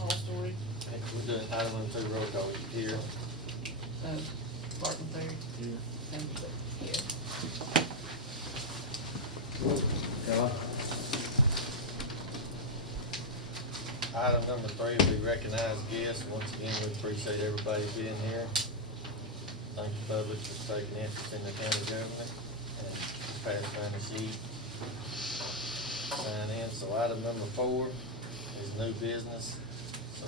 All story, We're doing item number 2, roll call here. Barton Ferry. Here. And here. Item number 3, we recognize guests. Once again, we appreciate everybody being here. Thank the public for taking interest in the county government. And pass around the sheet. Sign in. So item number 4 is new business. So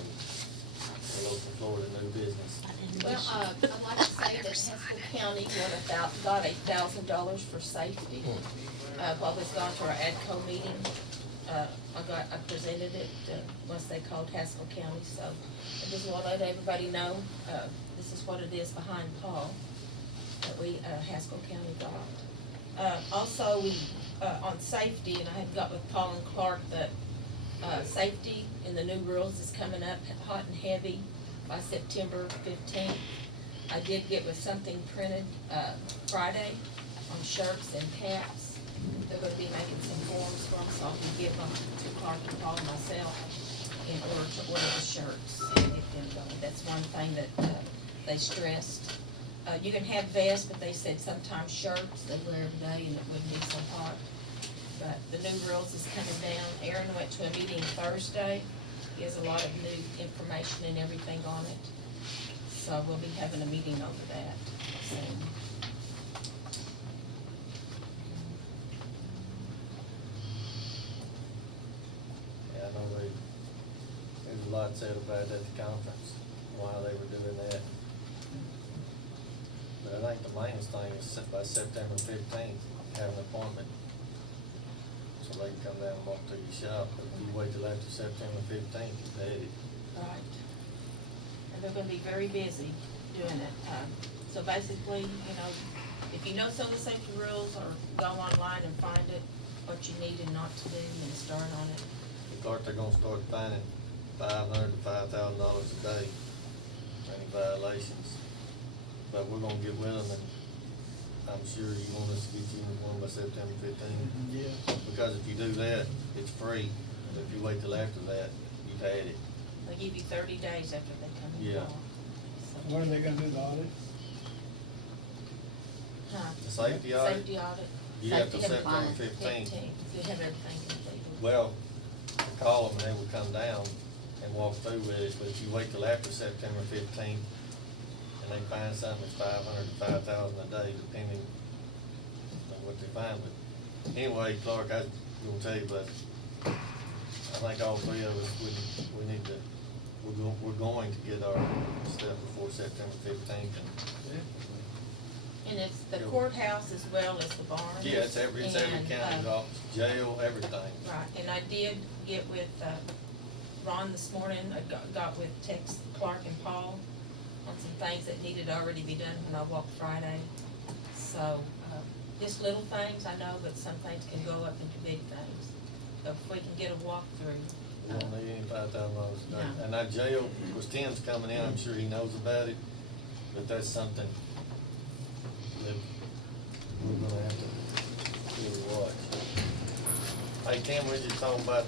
we'll open the floor to new business. Well, I'd like to say that Haskell County got $1,000 for safety. While we was going to our ADCO meeting, I presented it, once they called Haskell County, so I just want to let everybody know, this is what it is behind Paul, that we, Haskell County got. Also, we, on safety, and I had got with Paul and Clark that, safety in the new rules is coming up hot and heavy by September 15th. I did get with something printed, Friday on shirts and caps. They're gonna be making some forms for them, so I'll be giving them to Clark and Paul and myself in order to order the shirts and get them going. That's one thing that, they stressed. You can have vests, but they said sometimes shirts they wear every day and it wouldn't be so hot. But the new rules is coming down. Aaron went to a meeting Thursday. He has a lot of new information and everything on it. So we'll be having a meeting over that soon. Yeah, I know there's a lot said about it at the conference, why they were doing that. But I think the mainest thing is by September 15th, have an appointment. So they can come down and walk through your shop, but if you wait till after September 15th, you've had it. Right. And they're gonna be very busy doing it. So basically, you know, if you know some of the safety rules, or go online and find it, what you need and not to do, and start on it. Of course, they're gonna start finding $500 to $5,000 a day for any violations. But we're gonna get with them, and I'm sure you want us to get you one by September 15th. Yeah. Because if you do that, it's free. But if you wait till after that, you've had it. They give you 30 days after they come in. Yeah. So- When are they gonna do the audit? Huh? The safety audit, Safety audit. you have till Safety September compliance. 15th. You have everything completed. Well, I call them and they will come down and walk through with it, but if you wait till after September 15th and they find something that's $500 to $5,000 a day, depending on what they find. But anyway, Clark, I was gonna tell you, but I think all three of us, we need to, we're going to get our stuff before September 15th. And it's the courthouse as well as the barn. Yeah, it's every county office, jail, everything. Right, and I did get with, Ron this morning, I got with Tex, Clark and Paul on some things that needed to already be done when I walked Friday. So, just little things, I know, but some things can go up into big things. So if we can get a walkthrough. We don't need any $5,000 a day. No. And that jail, of course, Tim's coming in, I'm sure he knows about it, but that's something that we're gonna have to really watch. Hey, Tim, we just talking about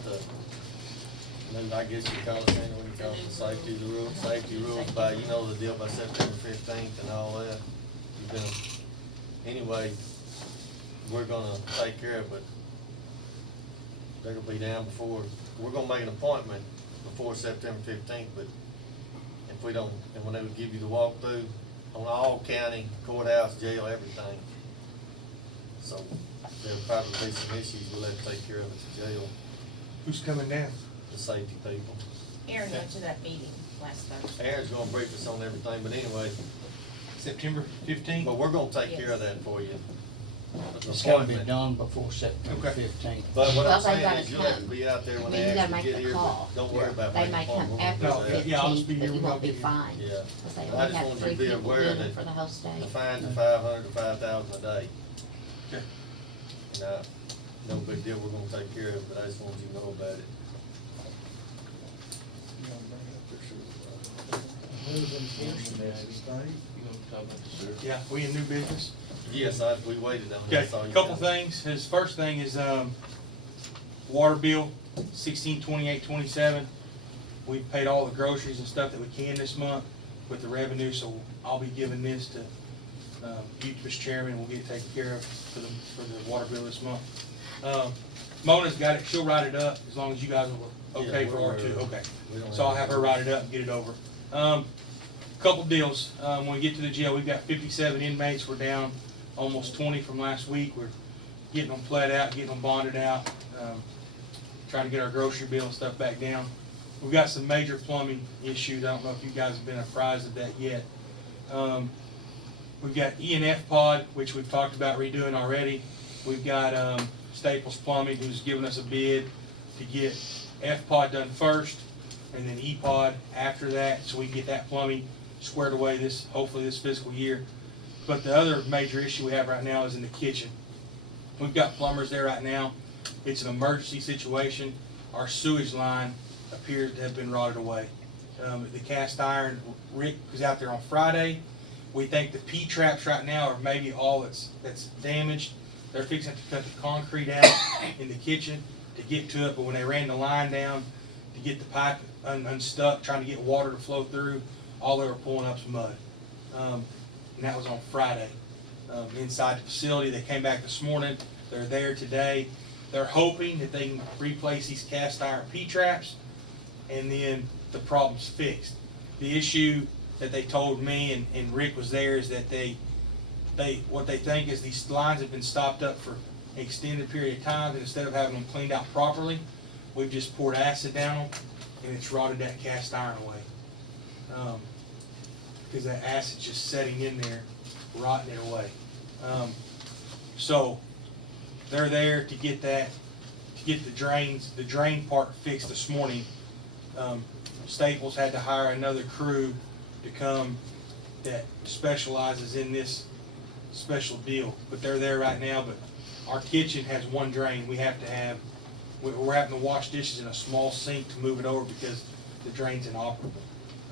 I guess you call it, what you call it, the safety rules by, you know, the deal by September 15th and all that. You've been, anyway, we're gonna take care of it. They're gonna be down before, we're gonna make an appointment before September 15th, but if we don't, and when they would give you the walkthrough on all county, courthouse, jail, everything. So there'll probably be some issues, we'll have to take care of at the jail, Who's coming down? the safety people. Aaron went to that meeting last Thursday. Aaron's gonna brief us on everything, but anyway, September 15th? but we're gonna take care of that for you. It's gotta be done before September Okay. 15th. But what I'm Well, they saying gotta is you'll have to come. be out there I when mean, they you gotta actually make get the here, call. but don't worry about They making may an appointment. come after We're the gonna do that. Yeah, I'll just be fifteenth, but here you when won't be I'll be fined. Yeah. Because they I only just have want you 3 to be people aware doing that it for the whole state. The fines are $500 to $5,000 a day. Okay. No big deal, we're gonna take care of it, but I just want you to know about it. Who's enforcing this, the state? You gonna talk about the sewer? Yeah, we in new business? Yes, we waited on Okay, that. Saw you couple coming. things. His first thing is, water bill, 16/28/27. We've paid all the groceries and stuff that we can this month with the revenue, so I'll be giving this to, you, Mr. Chairman, we'll get it taken care of for the water bill this month. Mona's got it, she'll write it up as long as you guys are okay Yeah, for we're- R2, okay. we don't So I'll have have her write it up and get it over. Couple deals, when we get to the jail, we've got 57 inmates, we're down almost 20 from last week. We're getting them pled out, getting them bonded out, trying to get our grocery bill and stuff back down. We've got some major plumbing issues, I don't know if you guys have been apprised of that yet. We've got E&F pod, which we've talked about redoing already. We've got Staples Plumbing, who's given us a bid to get F-pod done first, and then E-pod after that, so we can get that plumbing squared away hopefully this fiscal year. But the other major issue we have right now is in the kitchen. We've got plumbers there right now. It's an emergency situation. Our sewage line appears to have been rotted away. The cast iron, Rick was out there on Friday. We think the P-traps right now are maybe all that's damaged. They're fixing to cut the concrete out in the kitchen to get to it, but when they ran the line down to get the pipe unstuck, trying to get water to flow through, all they were pulling up was mud. And that was on Friday. Inside the facility, they came back this morning. They're there today. They're hoping that they can replace these cast iron P-traps, and then the problem's fixed. The issue that they told me, and Rick was there, is that what they think is these lines have been stopped up for an extended period of time, and instead of having them cleaned out properly, we've just poured acid down them, and it's rotted that cast iron away. Because that acid's just setting in there, rotting it away. So they're there to get that, to get the drain part fixed this morning. Staples had to hire another crew to come that specializes in this special deal, but they're there right now. But our kitchen has one drain. We're having to wash dishes in a small sink to move it over because the drain's inoperable.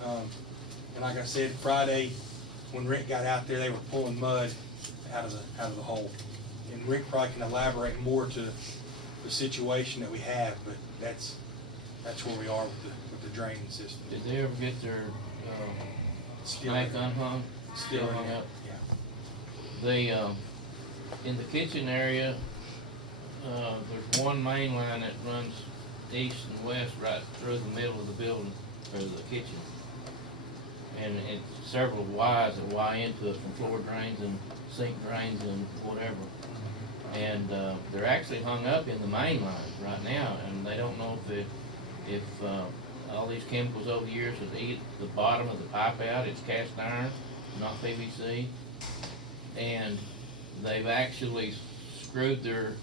And like I said, Friday, when Rick got out there, they were pulling mud out of the hole. And Rick probably can elaborate more to the situation that we have, but that's where we are with the draining system. Did they ever get their, Still tank in- unhung? Still hung in, up? yeah. They, in the kitchen area, there's one main line that runs east and west right through the middle of the building, or the kitchen. And it's several Ys that Y into it from floor drains and sink drains and whatever. And, they're actually hung up in the main line right now, and they don't know if all these chemicals over the years have eaten the bottom of the pipe out. It's cast iron, not PVC. And they've actually screwed their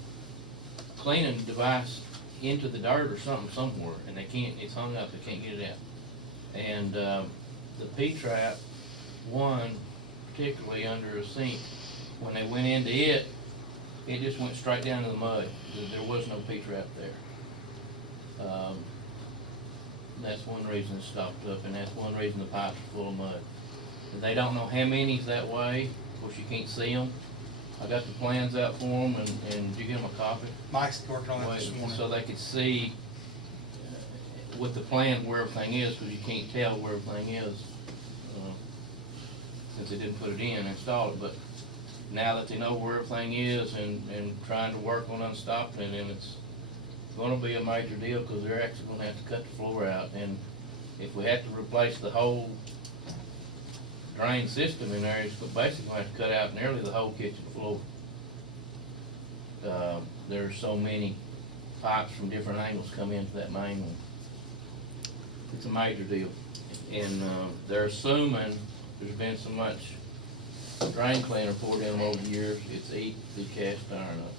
cleaning device into the dirt or something somewhere, and they can't, it's hung up, they can't get it out. And, the P-trap, one particularly under a sink, when they went into it, it just went straight down to the mud. There was no P-trap there. That's one reason it stopped up, and that's one reason the pipes are full of mud. And they don't know how many's that way. Of course, you can't see them. I got the plans out for them, and did you give them a copy? Mike's working on that this morning. So they could see with the plan where everything is, because you can't tell where everything is, since they didn't put it in, install it. But now that they know where everything is and trying to work on unstopping it, and it's gonna be a major deal, because they're actually gonna have to cut the floor out. And if we have to replace the whole drain system in there, it's basically gonna have to cut out nearly the whole kitchen floor. There's so many pipes from different angles come into that main one. It's a major deal. And, they're assuming there's been so much drain cleaner poured in them over the years, it's eat the cast iron up.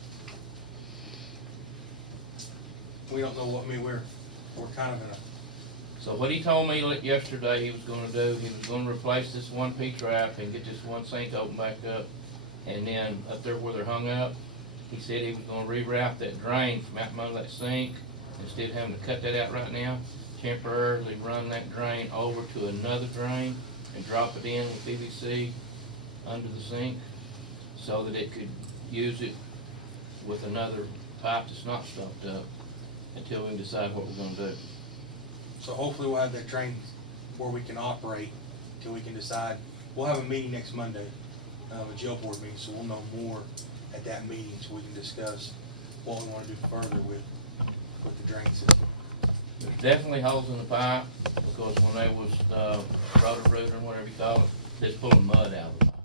We don't know what, we're kind of in a, So what he told me yesterday he was gonna do, he was gonna replace this one P-trap and get this one sink opened back up. And then up there where they're hung up, he said he was gonna reroute that drain from out under that sink. Instead of having to cut that out right now, temporarily run that drain over to another drain and drop it in with PVC under the sink so that it could use it with another pipe that's not stopped up until we can decide what we're gonna do. So hopefully we'll have that drain where we can operate till we can decide. We'll have a meeting next Monday, a jail board meeting, so we'll know more at that meeting so we can discuss what we wanna do further with the drain system. There's definitely holes in the pipe, because when they was, roto-rooter, whatever you call it, they was pulling mud out of the pipe.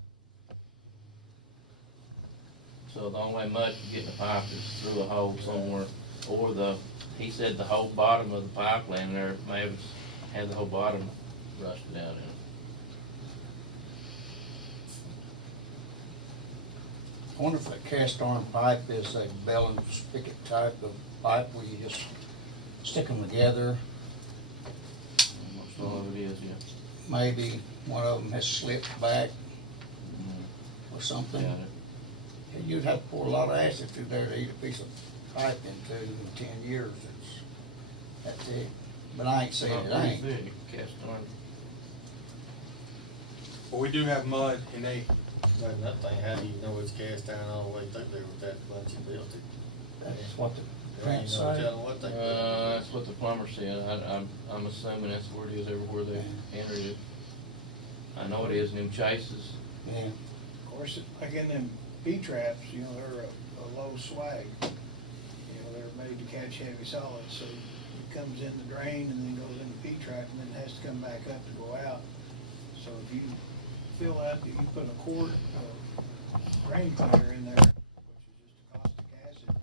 So the only way mud can get in the pipe is through a hole somewhere, or he said the whole bottom of the pipe laying there may have had the whole bottom rusted out in it. I wonder if that cast iron pipe is a bell and spigot type of pipe where you just stick them together. Most all of it is, yeah. Maybe one of them has slipped back Mhm. or something. Got it. And you'd have to pour a lot of acid through there to eat a piece of pipe into in 10 years. It's that thick. But I ain't saying it Not pretty ain't. big, cast iron. But we do have mud and And that thing, how do you know it's cast iron all the way through there with that bunch you built it? That's what the You prints know, say. tell them what they. That's what the plumber said. I'm assuming that's where it is everywhere they entered it. I know it is in them chases. Yeah. Of course, like in them P-traps, you know, they're a low swag. You know, they're made to catch heavy solids, so it comes in the drain and then goes in the P-trap and then has to come back up to go out. So if you fill that, if you put a quart of drain cleaner in there, which is just a caustic acid,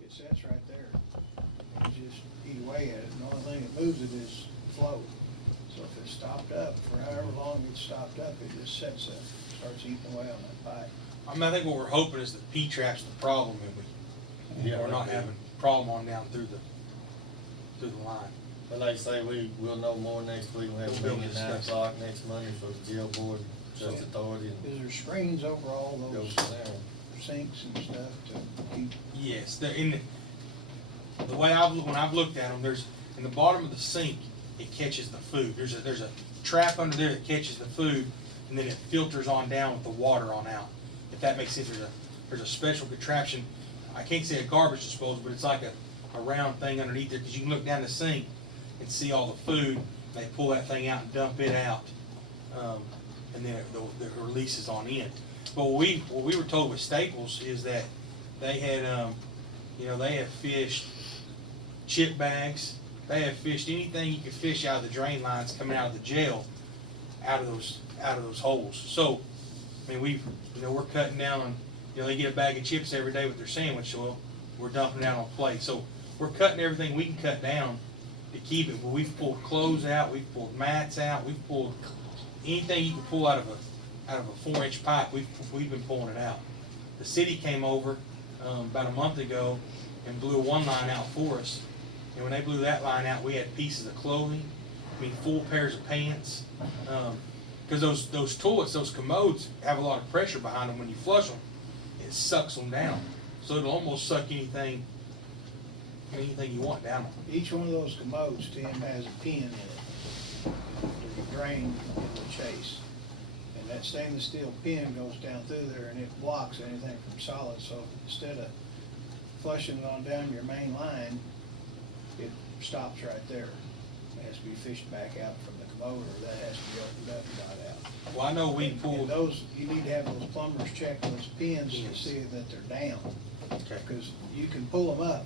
it sets right there. And you just eat away at it, and the only thing that moves it is flow. So if it's stopped up, for however long it's stopped up, it just sets up, starts eating away on that pipe. I mean, I think what we're hoping is the P-trap's the problem, and we're not having a problem on down through the line. But like I say, we'll know more next week. We'll have a We'll meeting at 9 discuss. o'clock next Monday for the jail board, just authority, and Is there screens over all go those from there. sinks and stuff to keep? Yes, they're in the way when I've looked at them, there's, in the bottom of the sink, it catches the food. There's a trap under there that catches the food, and then it filters on down with the water on out. If that makes sense, there's a special contraption. I can't say a garbage disposal, but it's like a round thing underneath there, because you can look down the sink and see all the food. They pull that thing out and dump it out, and then it releases on in. But what we were told with Staples is that they had, they have fished chip bags. They have fished anything you could fish out of the drain lines coming out of the jail, out of those holes. So, I mean, we're cutting down on, they get a bag of chips every day with their sandwich, so we're dumping it out on plates. So we're cutting everything we can cut down to keep it. But we've pulled clothes out, we've pulled mats out, we've pulled anything you can pull out of a 4-inch pipe. We've been pulling it out. The city came over about a month ago and blew one line out for us. And when they blew that line out, we had pieces of clothing, full pairs of pants. Because those toilets, those commodes, have a lot of pressure behind them. When you flush them, it sucks them down. So it'll almost suck anything you want down them. Each one of those commodes, Tim, has a pin in it. There's a drain in the chase. And that stainless steel pin goes down through there and it blocks anything from solid. So instead of flushing it on down your main line, it stops right there. It has to be fished back out from the commode, or that has to be opened up and got out. Well, I know we And pulled. those, you need to have those plumbers check those pins to see that they're down. Okay. Because you can pull them up.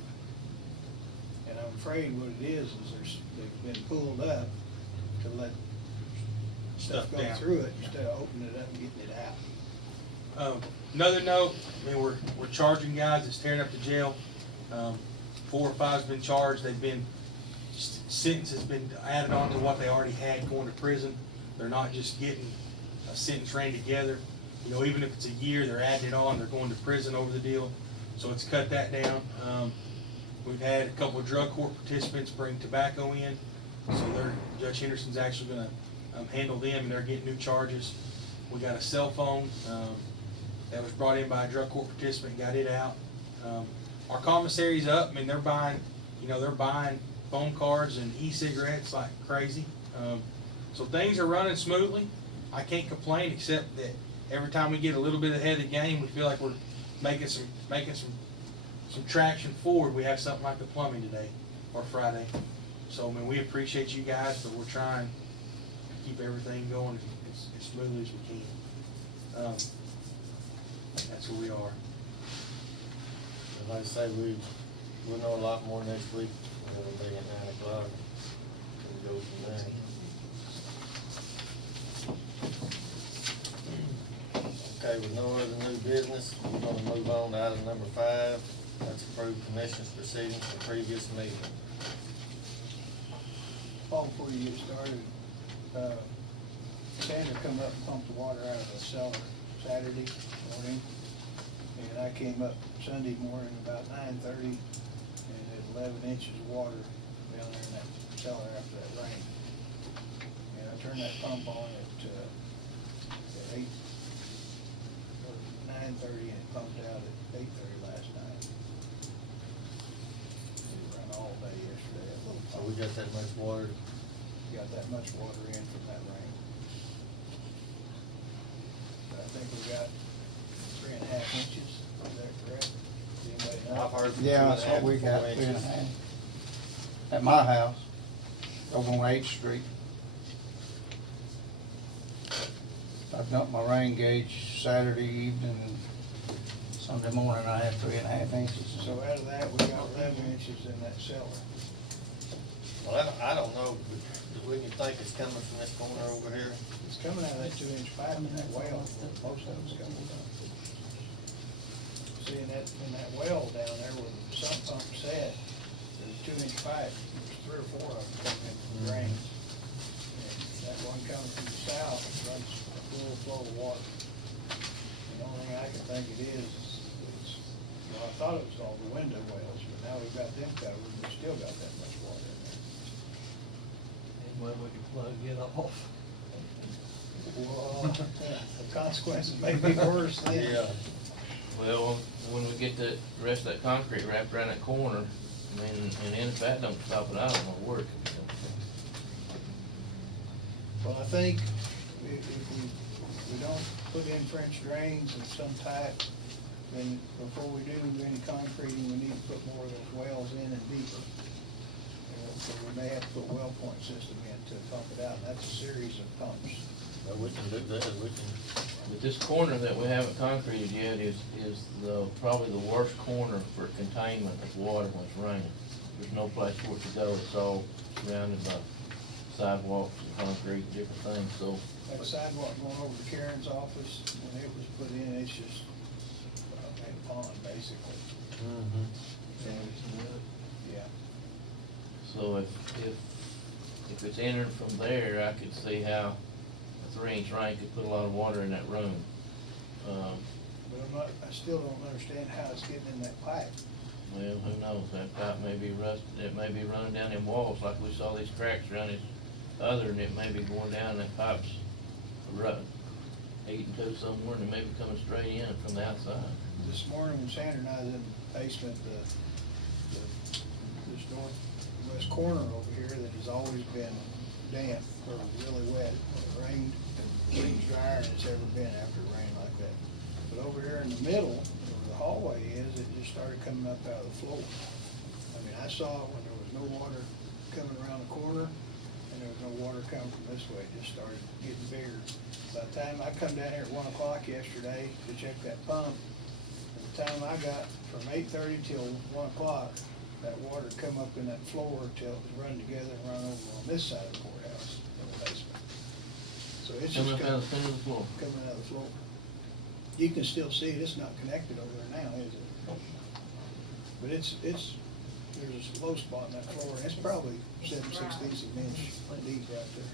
And I'm afraid what it is they've been pulled up to let stuff go down. through it instead of opening it up and getting it out. Another note, we're charging guys that's tearing up the jail. 4 or 5's been charged. They've been, sentence has been added on to what they already had going to prison. They're not just getting a sentence ran together. Even if it's a year, they're adding it on. They're going to prison over the deal. So it's cut that down. We've had a couple of drug court participants bring tobacco in. So Judge Henderson's actually gonna handle them, and they're getting new charges. We got a cell phone that was brought in by a drug court participant, got it out. Our commissary's up. They're buying phone cards and e-cigarettes like crazy. So things are running smoothly. I can't complain, except that every time we get a little bit ahead of the game, we feel like we're making some traction forward. We have something like the plumbing today or Friday. So I mean, we appreciate you guys, but we're trying to keep everything going as smoothly as we can. That's where we are. And like I say, we'll know a lot more next week. It'll be at 9 o'clock. We'll go from there. Okay, with no other new business, we're gonna move on to item number 5. That's approved commissioners proceedings from previous meeting. Paul, before you get started, Sandra come up and pumped the water out of the cellar Saturday morning. And I came up Sunday morning about 9:30 and had 11 inches of water down there in that cellar after that rain. And I turned that pump on at 9:30 and it pumped out at 8:30 last night. It ran all day yesterday, that little So pump. we got that much water. Got that much water in from that rain. But I think we got 3.5 inches, is that correct? Anybody know? I've heard from Yeah, that's 2.5 what we to 4 got, 3.5. inches. At my house, over on 8th Street. I dumped my rain gauge Saturday evening, and Sunday morning I had 3.5 inches. So out of that, we got 11 inches in that cellar. Well, I don't know, but wouldn't you think it's coming from this corner over here? It's coming out of that 2-inch pipe in that well, most of it's coming from. See, in that well down there where the sump pump set, there's a 2-inch pipe, there's 3 or 4 of them coming in from the drains. And that one coming from the south runs a full flow of water. The only thing I can think it is, well, I thought it was all the window wells, but now we've got them covered, and we still got that much water in there. And when we can plug it off. Well, the consequences may be worse then. Yeah. Well, when we get the rest of that concrete wrapped around that corner, I mean, and then if that don't stop it, I don't know where it could go. Well, I think if we don't put in French drains and some type, then before we do any concreting, we need to put more of those wells in and deeper. So we may have to put well point system in to pump it out, and that's a series of pumps. Well, we can do that, we can. But this corner that we haven't concreted yet is probably the worst corner for containment of water when it's raining. There's no place for it to go, it's all surrounded by sidewalks and concrete, different things, so. That sidewalk going over to Karen's office, when it was put in, it's just a pond, basically. Yeah. So if it's entered from there, I could see how a 3-inch rain could put a lot of water in that room. But I still don't understand how it's getting in that pipe. Well, who knows, that pipe may be rusted, it may be running down them walls like we saw these cracks around this other, and it may be going down, that pipe's eating to somewhere, and it may be coming straight in from the outside. This morning when Sandra and I was in the basement, this northwest corner over here that has always been damp or really wet, when it rained, it's drier than it's ever been after it rained like that. But over here in the middle, where the hallway is, it just started coming up out of the floor. I mean, I saw it when there was no water coming around the corner, and there was no water coming from this way, it just started getting bigger. By the time I come down here at 1 o'clock yesterday to check that pump, by the time I got from 8:30 till 1 o'clock, that water come up in that floor till it was run together and run over on this side of the courthouse in the basement. So it's just Coming up out of the center of the floor. coming out of the floor. You can still see it, it's not connected over there now, is it? But there's a low spot in that floor, and it's probably 7/16 of an inch deep right there.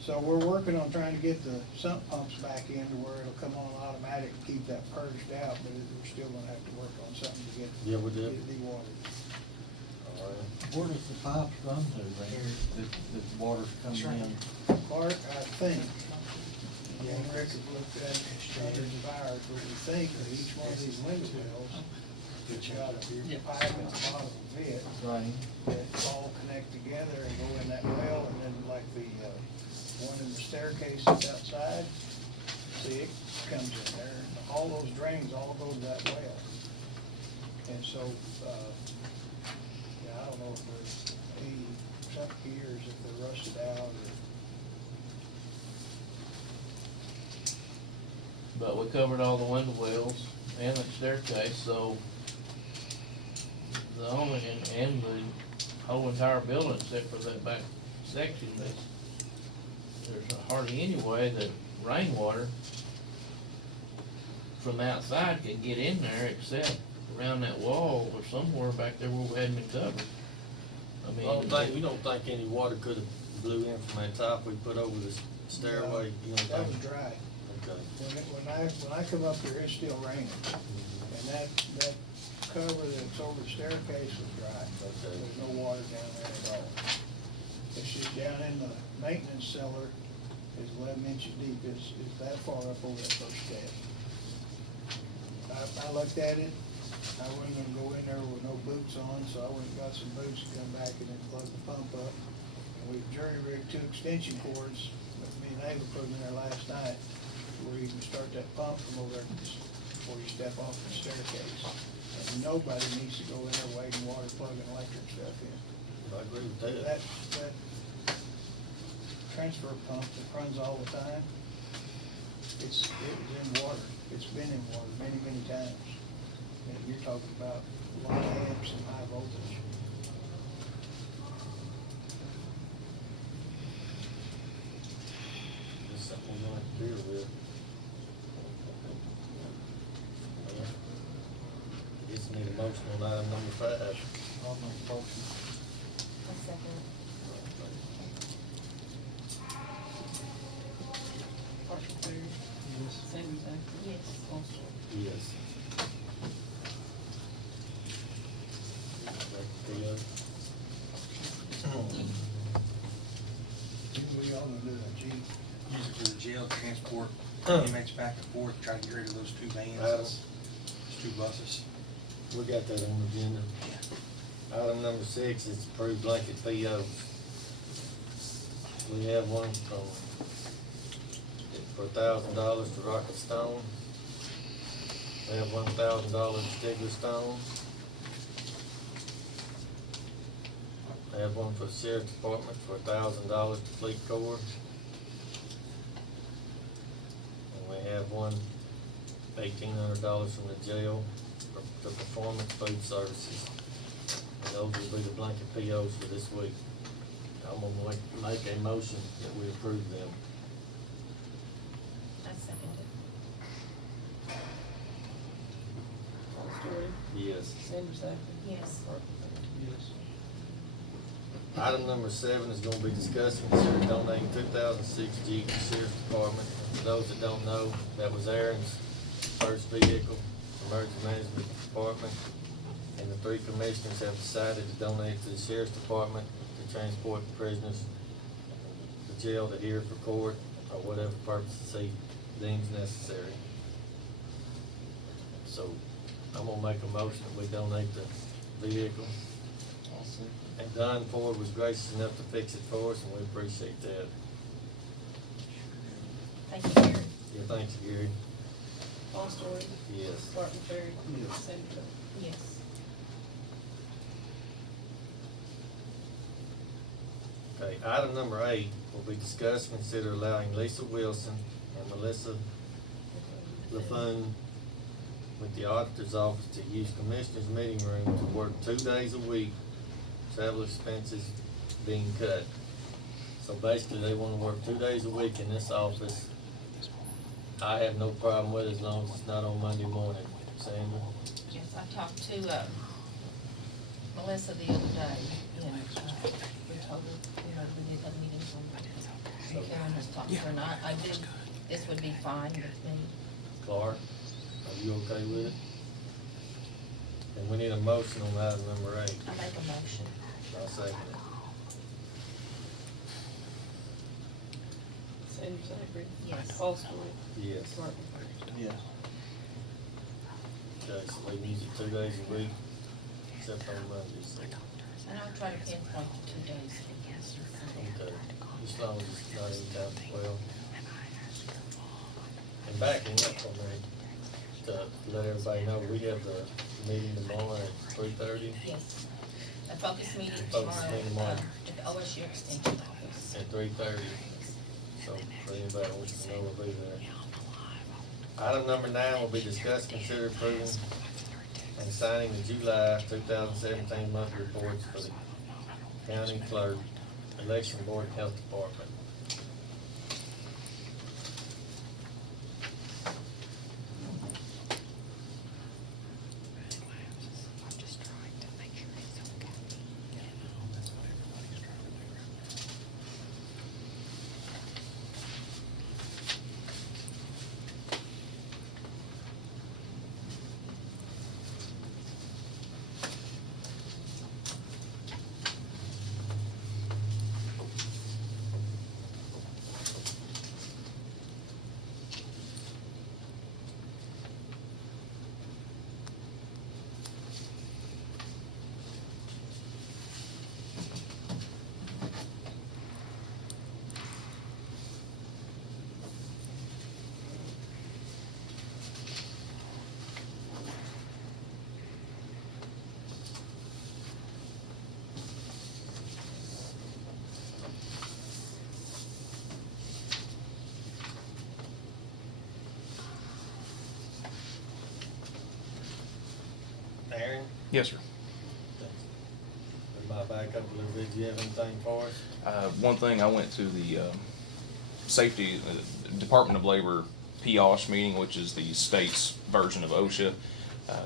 So we're working on trying to get the sump pumps back in to where it'll come on automatic and keep that purged out, but we're still gonna have to work on something to get Yeah, we did. it dewatered. Where does the pipes run to there, the water's coming in? Clark, I think, and Rick has looked at it, standards of ours, but we think that each one of these window wells It's got a pipe at the bottom of it Right. that all connect together and go in that well, and then like the, one in the staircase that's outside, see, it comes in there, and all those drains all go to that well. And so, yeah, I don't know if they're 80-something years, if they're rusted out or. But we covered all the window wells and the staircase, so the only, and the whole entire building except for that back section, there's hardly any way that rainwater from outside can get in there except around that wall or somewhere back there where we hadn't been covered. I mean. We don't think any water could've blew in from that top we put over the stairway, you know? That was dry. Okay. When I come up here, it's still raining, and that cover that's over the staircase was dry. Okay. There's no water down there at all. It's just down in the maintenance cellar is 11 inches deep, it's that far up over that first step. I looked at it, I wasn't gonna go in there with no boots on, so I went and got some boots and come back and then plug the pump up. And we jury-rigged 2 extension cords, that me and Ava put in there last night, where you can start that pump from over there before you step off the staircase. And nobody needs to go in there wading water, plugging electric stuff in. I agree with that. That transfer pump that runs all the time, it was in water. It's been in water many, many times. And you're talking about a lot of amps and high voltage. It's something we're gonna have to deal with. Guess we need a motion on item number 5. I'll make a motion. A second. Partial Perry, Yes. Sanders Actor. Yes. Foster. Yes. We all gonna do that, G. Use it for the jail, transport inmates back and forth, try to get rid of those 2 vans, those 2 buses. We got that on the agenda. Item number 6 is approved blanket POs. We have one for $1,000 to Rocket Stone. We have $1,000 to Stigler Stone. I have one for the Sheriff's Department for $1,000 to Fleet Corps. And we have one $1,800 from the jail for the Performance Food Services. And those will be the blanket POs for this week. I'm gonna make a motion that we approve them. I second it. Foster. Yes. Sanders Actor. Yes. Partial Perry. Yes. Item number 7 is gonna be discussed and consider donating 2006 Jeep to the Sheriff's Department. For those that don't know, that was Aaron's first vehicle, Emergency Management Department. And the 3 commissioners have decided to donate it to the Sheriff's Department to transport the prisoners to jail to hear for court or whatever purpose he deems necessary. So I'm gonna make a motion that we donate the vehicle. I'll second. And Don Ford was gracious enough to fix it for us, and we appreciate that. Thank you, Gary. Yeah, thanks, Gary. Foster. Yes. Partial Perry. Yes. Sanders Actor. Yes. Okay, item number 8 will be discussed and consider allowing Lisa Wilson and Melissa LaFoon with the auditor's office to use commissioner's meeting room to work 2 days a week, travel expenses being cut. So basically, they wanna work 2 days a week in this office. I have no problem with it as long as it's not on Monday morning. Sandra? Yes, I talked to, Melissa the other day, and, we told her, we did have meetings on, Karen has talked to her, and I did, this would be fine with me. Clark, are you okay with it? And we need a motion on item number 8. I make a motion. I'll second it. Sanders Actor. Yes. Foster. Yes. Partial Perry. Yes. Okay, so they use it 2 days a week, except on Mondays, so, And I'll try to pinpoint the 2 days. okay, as long as it's not any time as well. And backing up on that, to let everybody know, we have the meeting tomorrow at 3:30 Yes. A focus meeting Focus tomorrow, meeting tomorrow. at the OSU Extension Office. at 3:30. So for anybody who wants to know, we'll be there. Item number 9 will be discussed, consider approving and signing the July 2017 monthly reports for the county clerk, election board, and health department. Aaron? Yes, sir. We might back up a little bit. Do you have anything for us? One thing, I went to the Safety Department of Labor POSH meeting, which is the state's version of OSHA.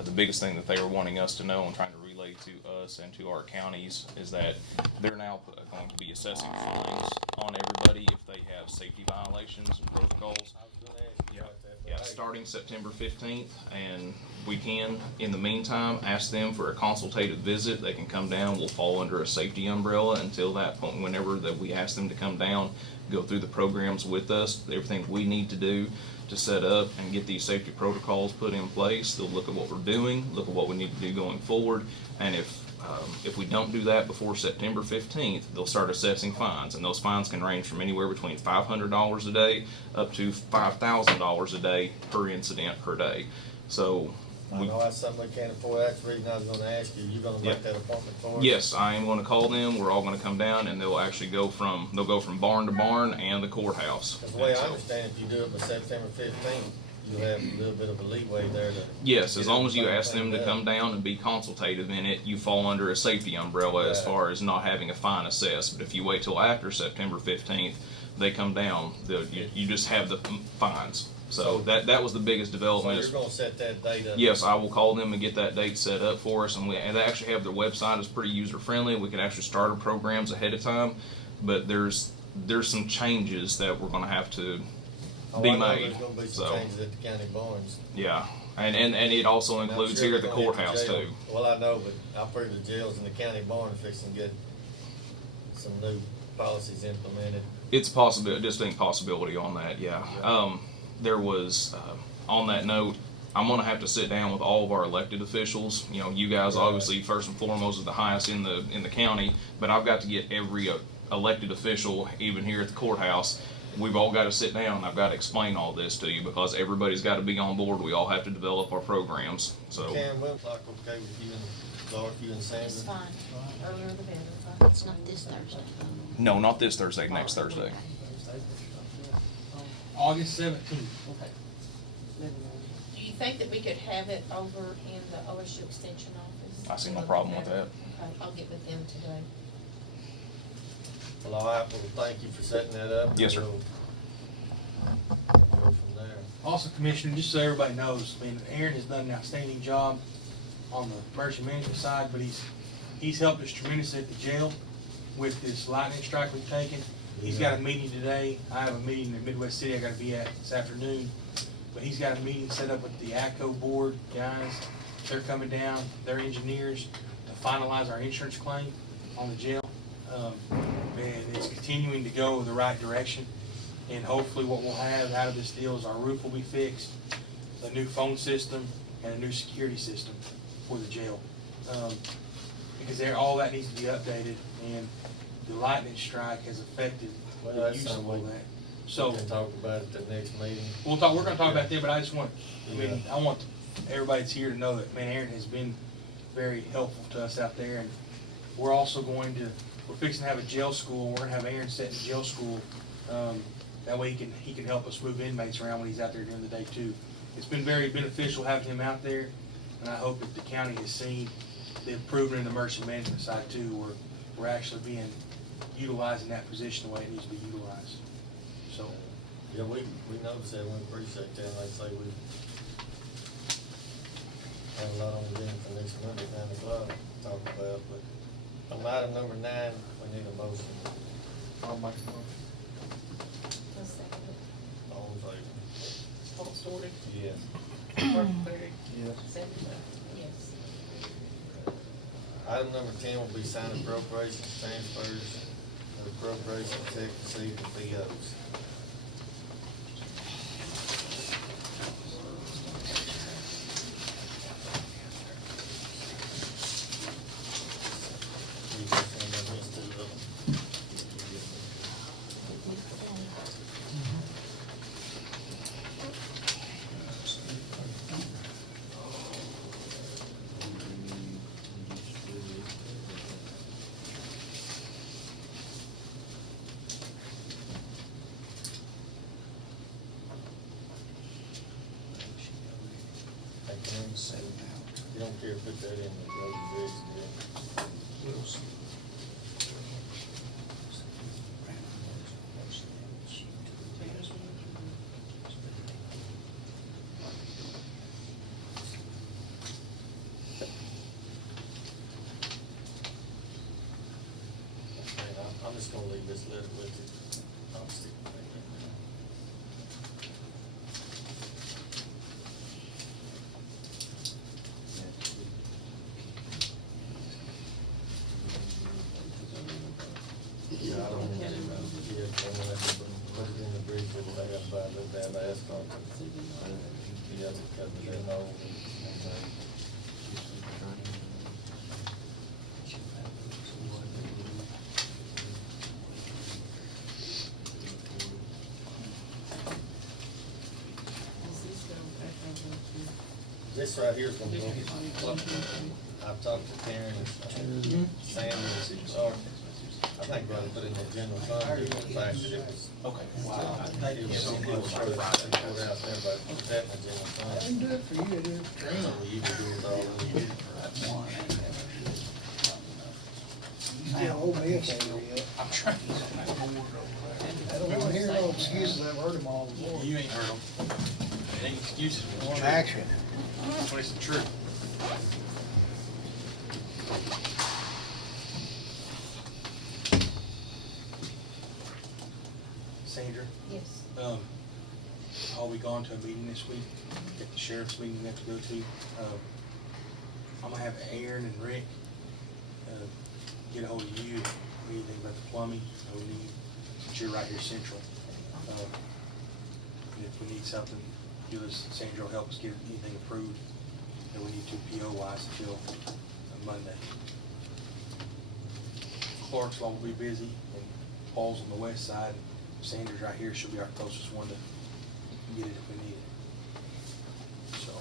The biggest thing that they were wanting us to know and trying to relay to us and to our counties is that they're now going to be assessing fines on everybody if they have safety violations and protocols. I was gonna ask you about that. but Yeah, hey, starting September 15th, and we can, in the meantime, ask them for a consultative visit. They can come down, we'll fall under a safety umbrella until that point, whenever that we ask them to come down, go through the programs with us, everything we need to do to set up and get these safety protocols put in place. They'll look at what we're doing, look at what we need to do going forward, and if we don't do that before September 15th, they'll start assessing fines, and those fines can range from anywhere between $500 a day up to $5,000 a day per incident per day. So, I know that's something we can't afford. That's the reason I was gonna ask you. You gonna make Yep. that appointment for us? yes, I am gonna call them, we're all gonna come down, and they'll actually they'll go from barn to barn and the courthouse. Because the way I So- understand, if you do it by September 15th, you'll have a little bit of a leeway there to. Yes, as get long as you everything ask them to cleaned come up. down and be consultative in it, you fall under a safety umbrella as Right. far as not having a fine assessed. But if you wait till after September 15th, they come down, you just have the fines. So that was the biggest So development. you're gonna set that date up? Yes, I will call them and get that date set up for us, and they actually have their website is pretty user friendly. We can actually start our programs ahead of time, but there's some changes that we're gonna have to Oh, be I know made. There's gonna be some So, changes at the county barns. yeah, and it also And I'm includes sure here at the they're gonna hit courthouse jail. too. Well, I know, but I've heard the jails in the county barn fixing to get some new policies implemented. It's possible, a distinct possibility on that, yeah. There was, on that note, I'm gonna have to sit down with all of our elected officials. You know, you guys Right. obviously first and foremost is the highest in the county, but I've got to get every elected official, even here at the courthouse. We've all got to sit down, and I've got to explain all this to you because everybody's got to be on board. We all have to develop our programs, so. Karen, will clock okay with you and Clark, you and Sandra? It's fine, earlier the better. It's not this Thursday. No, not this Thursday, next Thursday. August 17th. Do you think that we could have it over in the OSU Extension Office? I see no problem with that. Okay, I'll get with them today. Well, all right, well, thank you for setting that up. Yes, sir. We'll go from there. Also, Commissioner, just so everybody knows, I mean, Aaron has done an outstanding job on the emergency management side, but he's helped us tremendously at the jail with this lightning strike we've taken. He's got a meeting today. I have a meeting in Midwest City I gotta be at this afternoon. But he's got a meeting set up with the ACO board guys. They're coming down, their engineers, to finalize our insurance claim on the jail. And it's continuing to go the right direction. And hopefully what we'll have out of this deal is our roof will be fixed, the new phone system, and a new security system for the jail. Because all that needs to be updated, and the lightning strike has affected Well, the that's use of something all we- that. So, We can talk about it at the next meeting. we're gonna talk about that, but I just want, I want everybody that's here to know that, man, Aaron has been very helpful to us out there, and we're also we're fixing to have a jail school. We're gonna have Aaron set in jail school. That way he can help us move inmates around when he's out there during the day too. It's been very beneficial having him out there, and I hope that the county has seen the improvement in the emergency management side too, where we're actually utilizing that position the way it needs to be utilized. So, Yeah, we noticed that, we appreciate that, like I say, we have a lot on the agenda for next Monday, 9 o'clock, to talk about, but on item number 9, we need a motion. I'll make a motion. I'll second it. All in favor? Paul Stewart, Yes. Mark Perry, Yes. Sandy Dunn. Yes. Item number 10 will be signed appropriations, transfers, of appropriations, check received, and POs. You can send them in to the- I can say now. You don't care to put that in the road and bridge, do you? I'm just gonna leave this letter with you. I'll stick with it. Yeah, I don't want to, yeah, I'm gonna have to put it in the bridge, but I gotta buy a little bit of asphalt. You have to cut that hole. This right here is gonna go. I've talked to Karen and Sam and Sark. I think we're gonna put it in the general fund, due to the fact that it was. okay. Wow. It was so good, so it was out there, but put that in the general I fund. didn't do it for you, I did it for Trina. So you can do it all. You still owe me a favor yet. I'm trying. I don't wanna hear no excuses, I've heard them all before. You ain't heard them. It ain't excuses. I It's want true. action. That's when it's the truth. Sandra, Yes. I'll be gone to a meeting this week, at the sheriff's meeting we have to go to. I'm gonna have Aaron and Rick, get ahold of you, anything about the plumbing, we need, since you're right here central. And if we need something, Sandra will help us get anything approved that we need to PO wise until Monday. Clarksville will be busy, and Paul's on the west side, Sandra's right here, she'll be our closest one to get it if we need it. So.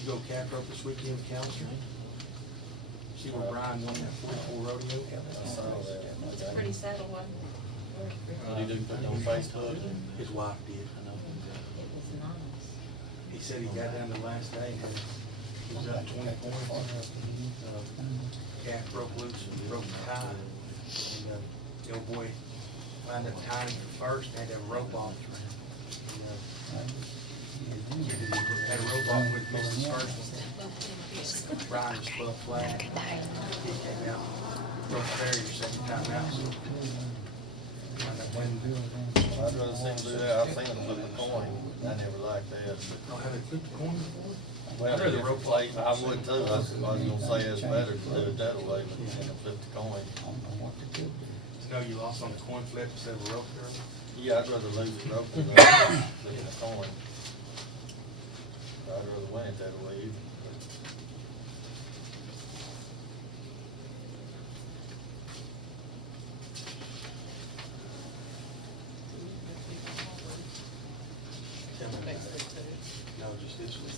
you go calf rope this weekend with Callister? See where Brian won that 44 rodeo? I saw that. It's a pretty saddle one. What did he put on Facebook? His wife did. It was nice. He said he got down the last day and he was up 20 points. Calf broke loose and broke the tie. And the old boy wound up tying for first and had to have a rope off. Had a rope off with Mrs. First. Brian was 12 flat. He came out, broke the barrier second time out. So wound up winning. I'd rather see him do that. I've seen him flip a coin. I never liked that. Oh, have they flipped the coin before? Well, I'd rather the rope plate, I would too. I was gonna say it's better to do it that way, but you can flip the coin. To know you lost on the coin flip instead of a rope curl? Yeah, I'd rather lose the rope than flipping a coin. I'd rather win it that way. Tell me about it. No, just this one.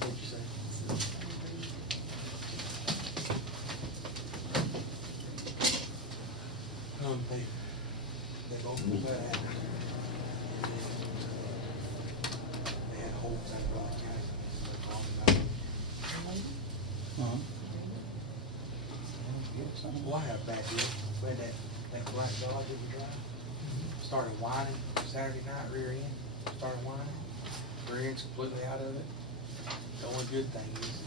What'd you say? They both were bad. They had holes in the Well, I had a bad deal. We had that black dog that we drive. Started whining Saturday night, rear end. Started whining. Rear end's completely out of it. The only good thing is,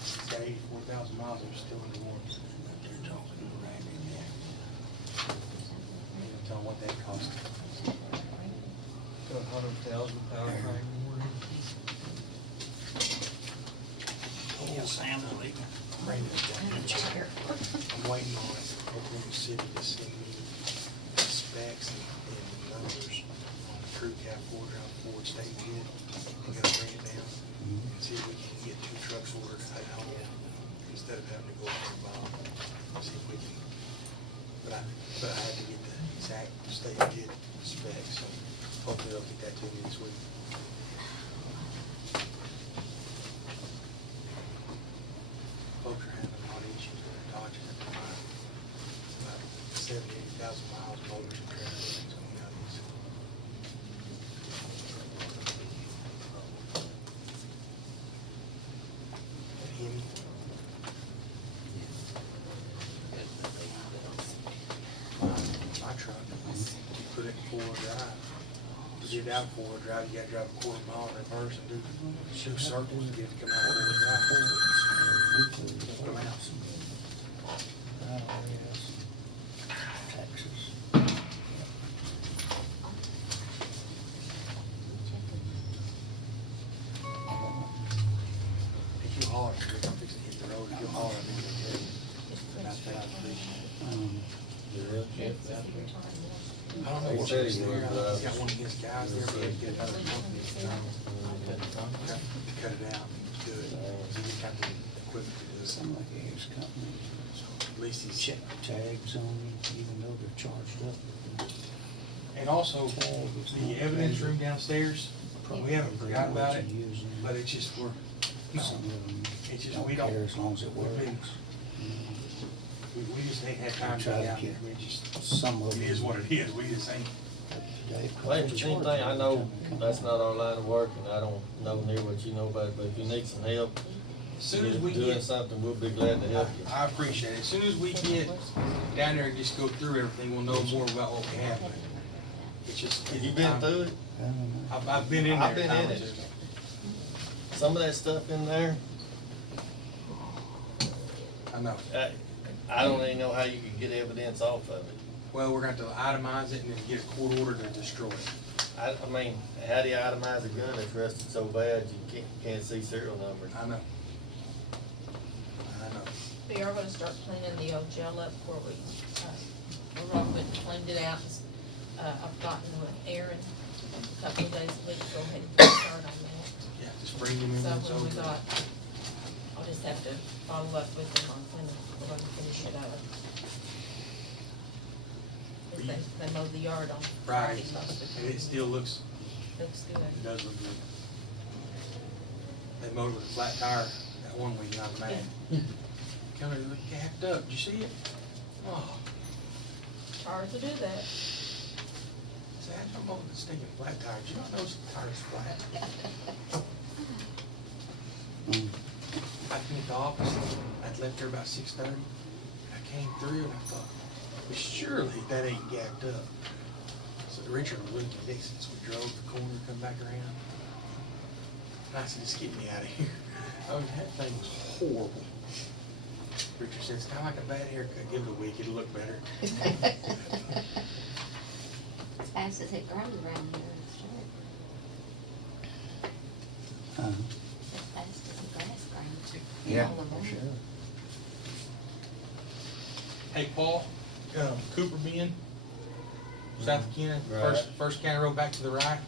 it's got 84,000 miles and it's still in the warranty. They're talking to Randy, yeah. You tell them what that cost. Got 100,000 power frame warranty. Yeah, Sam's leaving. Randy's got it. I'm waiting on Oklahoma City to send me specs and numbers on the crew cab four-drive Ford state bid. We gotta bring it down. See if we can get 2 trucks ordered at home instead of having to go over and buy them. See if we can, but I had to get the exact state bid specs, so hopefully they'll get that to me this week. Folks are having a lot of issues with their Dodges at the time. It's about 70,000 miles, motors and transmissions coming out of these. Him. My truck, you put it in four-wheel drive. To get it out of four-wheel drive, you gotta drive a quarter mile in reverse and do 2 circles to get it to come out of four-wheel drive. Come out. Texas. If you holler, I'm fixing to hit the road, if you holler, I'm gonna tell you. About that, I appreciate it. I don't know He what said he's he there. was, He's got one against guys there, but he's got another company to cut it out. It's good. So you got the equipment to do it. Some like his company, So at least he's. check tags on it, even though they're charged up. And also, the evidence room downstairs, we haven't forgotten about it, but it's just, no, it's just, we don't. care as long as it we've works. been- We just ain't had time to Try get to out there, get we just, Some of it is what it is, we just ain't. Well, if there's anything, I know that's not our line of work, and I don't know near what you know about it, but if you need some help, As soon as we doing get, something, we'll be glad to help you. I appreciate it, as soon as we get down there and just go through everything, we'll know more about what we have. But it's just. Have you been through it? I've been in there. I've been in it. Some of that stuff in there, I know. I don't even know how you can get evidence off of it. Well, we're going to itemize it and then get a court order to destroy it. I mean, how do you itemize a gun that's rusted so bad you can't see serial numbers? I know. I know. We are gonna start cleaning the old jail up where we rock went and cleaned it out. I've gotten with Aaron a couple of days a week, go ahead and start on that. Yeah, just bring them in. So it's when we over. got, I'll just have to follow up with them on when we're gonna finish it up. They mowed the yard on Friday Friday, most of the and it time. still looks, Looks good. it does look good. They mowed with a flat tire that one week, and I was mad. Come here, look gapped up, did you see it? Oh, Hard to do that. I said, I'm over the stinking flat tire, did you not know the tire's flat? I came to the office, I'd left there about 6:30. I came through and I thought, well, surely that ain't gapped up. So Richard was looking at Dixon, so we drove the corner, come back around. And I said, just get me out of here. I mean, that thing was horrible. Richard said, it's kind of like a bad haircut, give it a week, it'll look better. As fast as it grows around here, it's short. As fast as the grass grows. Yeah, All the for more. sure. Hey, Paul, Cooper Bend, South of Kenna, Right. first county road back to the right.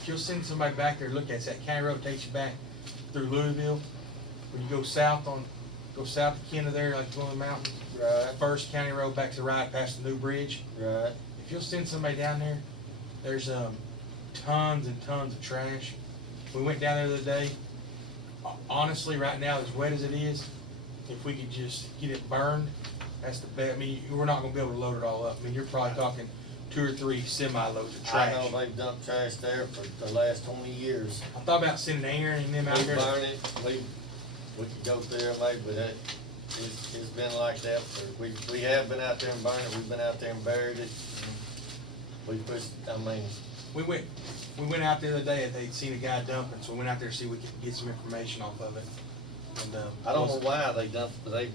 If you'll send somebody back there to look at it, that county road takes you back through Louisville. When you go south of Kenna there, like going to the mountains. Right. First county road back to the right past the new bridge. Right. If you'll send somebody down there, there's tons and tons of trash. We went down there the other day. Honestly, right now, as wet as it is, if we could just get it burned, that's the best. I mean, we're not gonna be able to load it all up. I mean, you're probably talking 2 or 3 semi-loads of I trash. know they've dumped trash there for the last 20 years. I thought about sending Aaron and them out We there. burn it, we could go through there maybe, but it's been like that we have been out there and burned it, we've been out there and buried it. We pushed, I mean, We went out there the other day, and they'd seen a guy dumping, so we went out there to see if we could get some information off of it. And, I don't know why they dumped, but they,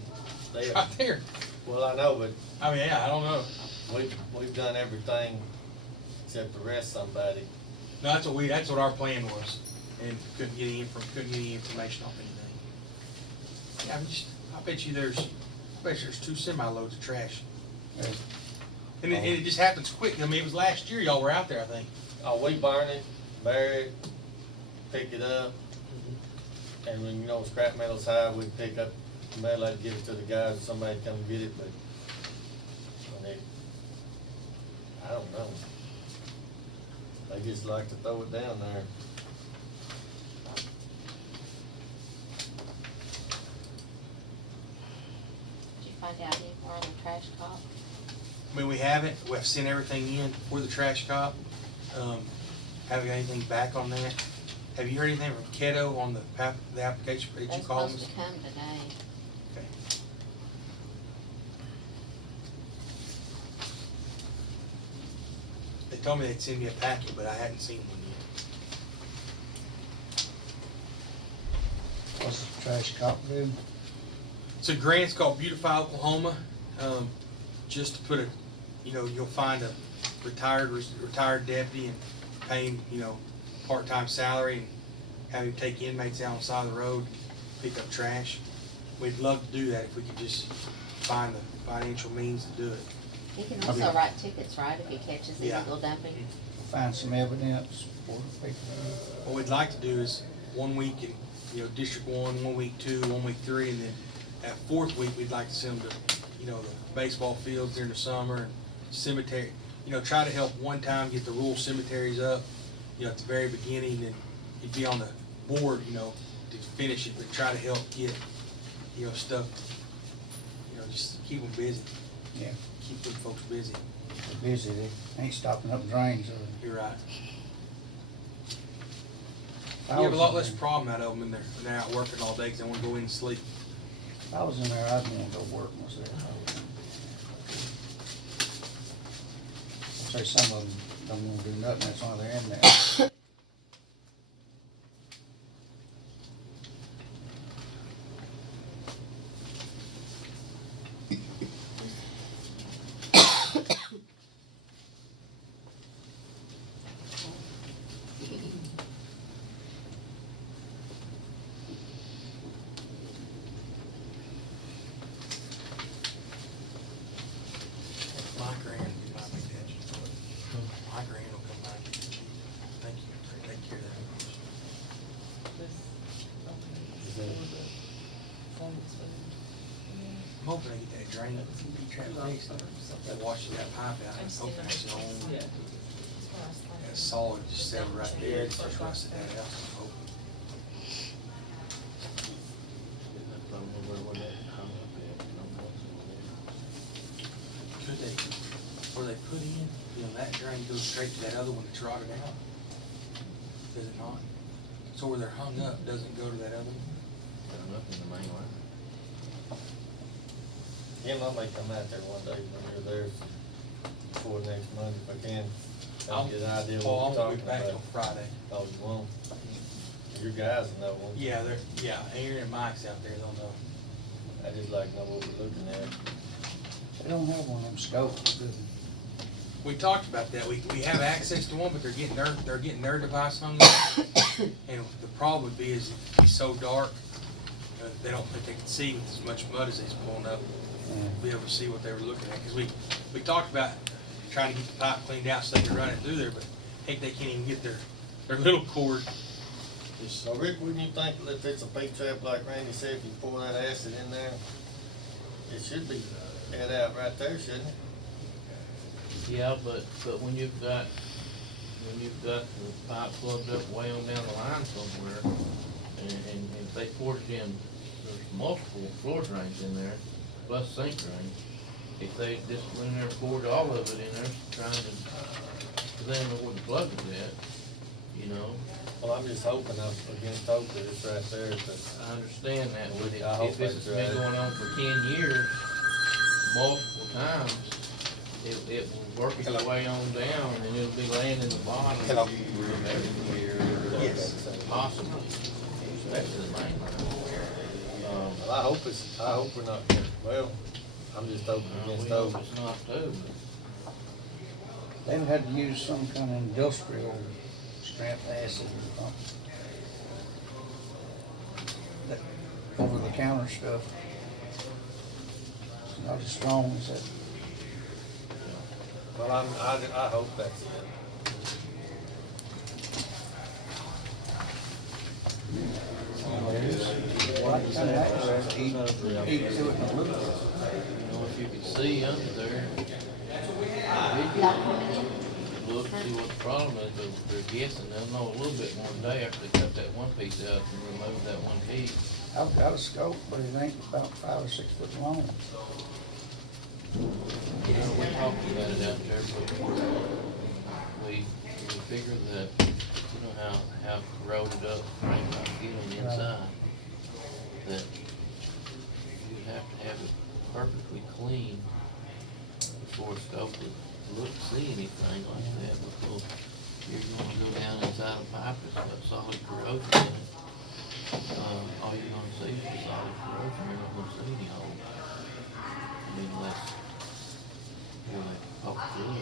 Right there. well, I know, but I mean, yeah, I don't know. we've done everything except arrest somebody. No, that's what our plan was, and couldn't get any information off anything. Yeah, I bet you there's 2 semi-loads of trash. And it just happens quick. I mean, it was last year y'all were out there, I think. Oh, we burn it, bury it, pick it up, and when, scrap metal's high, we'd pick up the metal, I'd give it to the guys, somebody come get it, but, I don't know. They just like to throw it down there. Did you find out any more on the trash cop? I mean, we haven't. We've sent everything in for the trash cop. Haven't got anything back on that. Have you heard anything from Keto on the application that They're you called supposed us? to come today. Okay. They told me they'd send me a packet, but I hadn't seen one yet. What's the trash cop do? It's a grant, it's called Beautify Oklahoma, just to put you'll find a retired deputy and pay him, part-time salary and have him take inmates out on the side of the road, pick up trash. We'd love to do that if we could just find the financial means to do it. He can also write tickets, right, if he catches Yeah. illegal dumping? Find some evidence for the people. What we'd like to do is 1 week in, District 1 week 2, 1 week 3, and then that 4th week, we'd like to send them to, the baseball fields during the summer and cemetery, try to help one time get the rural cemeteries up, at the very beginning, and you'd be on the board, to finish it, but try to help get, stuff, just keep them busy, Yeah, keep them folks busy. they're busy, they ain't stopping up drains or. You're right. You have a lot less problem out of them when they're out working all day because they want to go in and sleep. If I was in there, I'd want to go work myself. I'd say some of them don't want to do nothing, that's why they're in there. My grand, you might make that. My grand will come by and get you. Thank you. Take care of that. I'm hoping they get that drain, trap fixed, that washes that pipe out, I'm hoping it's on, that solid just settled right there, it's just rusted that out, I'm hoping. Could they, where they put in, that drain goes straight to that other one that's rotted out? Does it not? So where they're hung up, doesn't go to that other one? Up in the main line. Him, I may come out there one day when you're there before next month if I can. I'll get an idea Oh, what I'll we're be talking back till about. Friday. Oh, you won't? Your guys will know, won't you? Yeah, Aaron and Mike's out there, they'll know. I just like to know what we're looking at. They don't have one of them scopes, do they? We talked about that, we have access to one, but they're getting their device hung up. And the problem would be is it'd be so dark, they don't think they can see with as much mud as they's pulling up, be able to see what they were looking at. Cause we talked about trying to get the pipe cleaned out so they can run it through there, but heck, they can't even get their little cord. So Rick, wouldn't you think if it's a bait trap like Randy said, if you pour that acid in there, it should be head out right there, shouldn't it? Yeah, but when you've got the pipe plugged up way on down the line somewhere, and if they poured it in, there's multiple floor drains in there, plus sink drain. If they just went in there and poured all of it in there, trying to, cause they don't know where the plug is at, Well, I'm just hoping against hope that it's right there, but I understand that, but I hope if this has that's been right. going on for 10 years, multiple times, it will work its way on down, and it'll be laying in the bottom. Hello. Every year. Yes. Possibly, especially the main line. well, I hope we're not, well, I'm just hoping We against hope hope. it's not too, They would have to use some kind of industrial strength acid or something. That over-the-counter stuff. It's not as strong as that. Well, I hope that's it. Like kind of acid, eat to it and lose it. if you could see under there, look, see what the problem is, but they're guessing, they'll know a little bit more today after they cut that one piece out and remove that one piece. I've got a scope, but it ain't about 5 or 6 foot long. We talked about it out there, but we figured that, how corroded up frame might get on the inside, that you'd have to have it perfectly clean before a scope would see anything like that, because you're gonna go down inside a pipe that's got solid corrosion in it. All you're gonna see is the solid corrosion, you're not gonna see any holes. Unless they poke through it.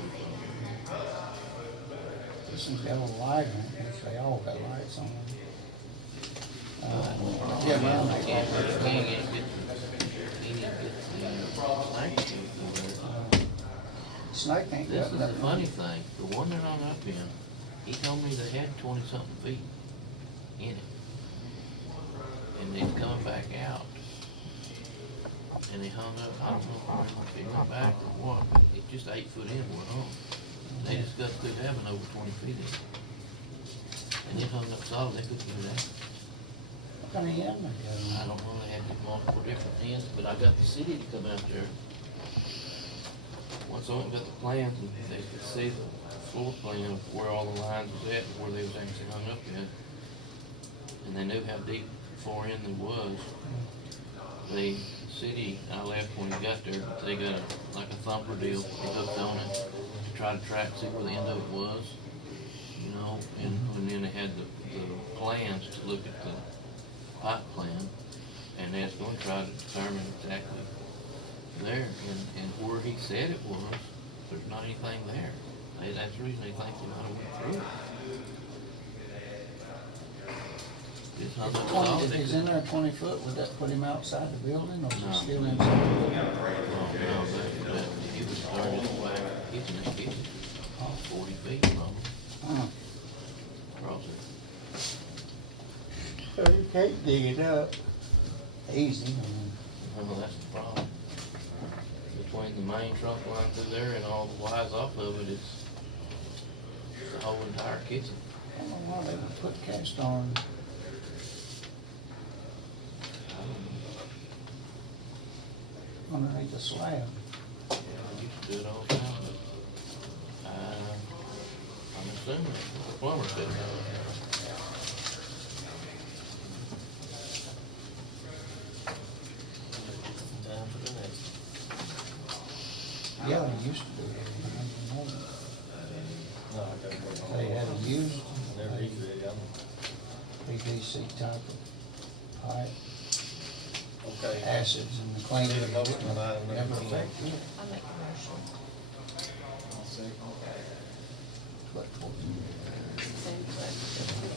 This one's got a little light on it, which they all got lights on them. Yeah, man, You can't get the snake ain't This got is the nothing. funny thing, the one they're on up in, he told me they had 20-something feet in it. And it's coming back out. and he hung up, I don't know if he went back or what, but it just 8 foot in went on. They just got through having over 20 feet in. And it hung up solid, they couldn't get it out. What kind of hen they I got? don't know, they had multiple different ends, but I got the city to come out there. Once I went and got the plans, and they could see the floor plan of where all the lines was at, and where they was actually hung up at. And they knew how deep far in there was. The city, I left when he got there, but they got like a thumper deal, they hooked on it to try to track, see where the end of it was, you know, and then they had the plans to look at the pipe plan, and they was gonna try to determine exactly there, and where he said it was, there's not anything there. That's the reason they think they might have went through it. It's not that solid. If he's in there 20 foot, would that put him outside the building, or is he No. still inside the building? No, he was started back kitchen, this kitchen, 40 feet from him, Huh. across it. So you can't dig it up. Easy, Well, that's the problem. Between the main trunk line through there and all the wires off of it, it's the whole entire kitchen. I don't know why they would put cast iron underneath the slab. Yeah, I used to do it all the time, but, I'm assuming the plumber couldn't have it. Time for the next. Yeah, they used to do it. I don't know. No, I gotta go. They had a used Never used it, yeah. PVC type of pipe, Okay. acids and the cleaner. Need a motion on item number Never 10. affected it. I make a motion. But Same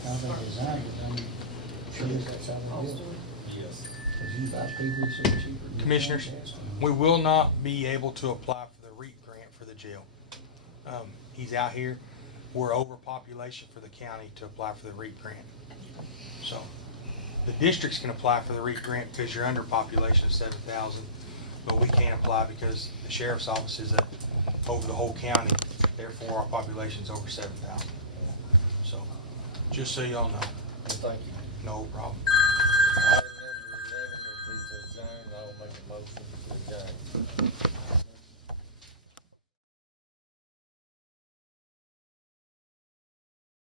how they designed it, I'm sure that's how they did it. Yes. 'Cause you can buy PVC cheaper than you can Commissioners, cast iron. we will not be able to apply for the REAP grant for the jail. He's out here. We're overpopulation for the county to apply for the REAP grant. So the districts can apply for the REAP grant because you're under population of 7,000, but we can't apply because the sheriff's office is over the whole county. Therefore, our population's over 7,000. So just so y'all know, Thank you. no problem.